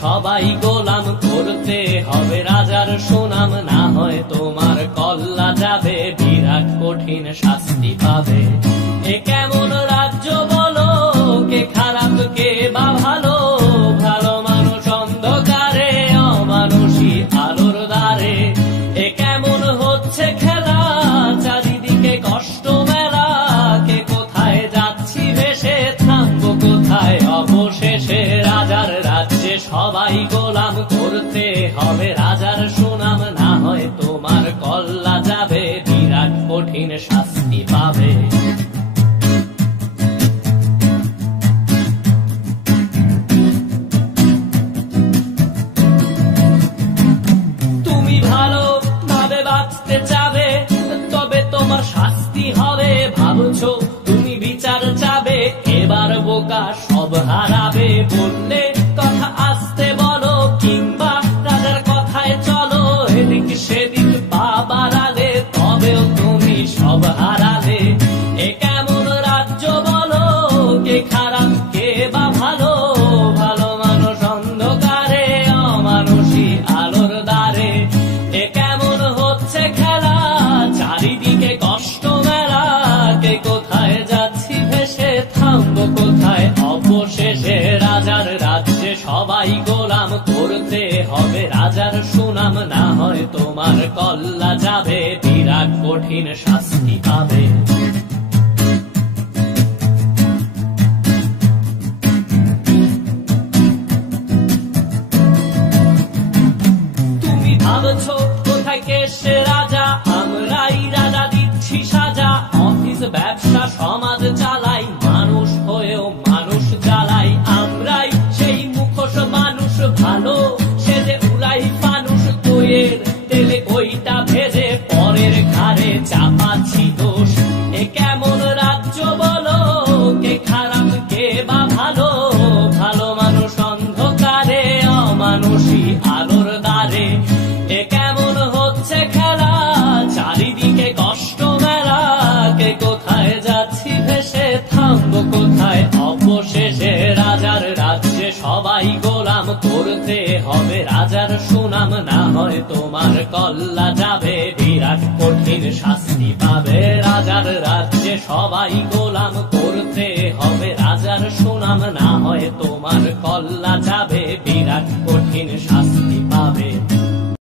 সবাই গোলাম করতে হবে রাজার সুনাম, না হয় তোমার কল্লা যাবে, বিরাট কঠিন শাস্তি পাবে। এ কেমন রাজ্য বলো, কে খারাপ কে বা ভালো, ভালো মানুষ অন্ধকারে, অমানুষী আলোর দ্বারে। এ কেমন হচ্ছে খেলা, চারিদিকে কষ্ট মেলা, কে কোথায় যাচ্ছি ভেসে, থামবো কোথায় অবশেষে। রাজার রাজ্যে সবাই গোলাম করতে হবে রাজার সুনাম, না হয় তোমার কল্লা যাবে, বিরাট কঠিন শাস্তি পাবে। তুমি ভালো ভাবে বাঁচতে চাবে, তবে তোমার শাস্তি হবে। ভাবছো তুমি বিচার চাবে, এবার বোকা সব হারাবে। বললে কথা আসতে বলো, কিংবা রাজার কথায় চলো, এদিক সেদিক পা বাড়ালে, তবেও তুমি সব হারালে। এ কেমন রাজ্য বলো, কে খারাপ কে বা ভালো, ভালো মানুষ অন্ধকারে, অমানুষী আলোর দ্বারে। এ কেমন হচ্ছে খেলা, চারিদিকে কষ্ট মেলা, কে কোথায় যাচ্ছি ভেসে, থামবো কোথায় অবশেষে। রাজার রাজ্যে সবাই গোলাম করতে হবে রাজার সুনাম, না হয় তোমার কল্লা যাবে, বিরাট কঠিন শাস্তি পাবে। তুমি ভাবছো কোথায় কে সে রাজা, আমরাই রাজা দিচ্ছি সাজা। অফিস ব্যবসা সমাজ চালাই, মানুষ হয়েও মানুষ জ্বালাই। আমরাই সেই মুখোশ মানুষ ভালো, সে যে উড়াই ফানুষ, কইয়ের তেলে কইটা ভেজে, পরের ঘাড়ে চাপাচ্ছি দোষ। এ কেমন রাজ্য বলো, কে খারাপ কে বা ভালো, ভালো মানুষ অন্ধকারে, অমানুষী আলোর দ্বারে। এ কেমন হচ্ছে খেলা, চারিদিকে কষ্ট মেলা, কে কোথায় যাচ্ছি ভেসে, থামবো কোথায় অবশেষে। রাজার রাজ্যে সবাই গোলাম করতে হবে রাজার সুনাম, না হয় তোমার কল্লা যাবে, বিরাট কঠিন শাস্তি পাবে। রাজার রাজ্যে সবাই গোলাম করতে হবে রাজার সুনাম, না হয় তোমার কল্লা যাবে, বিরাট কঠিন শাস্তি পাবে।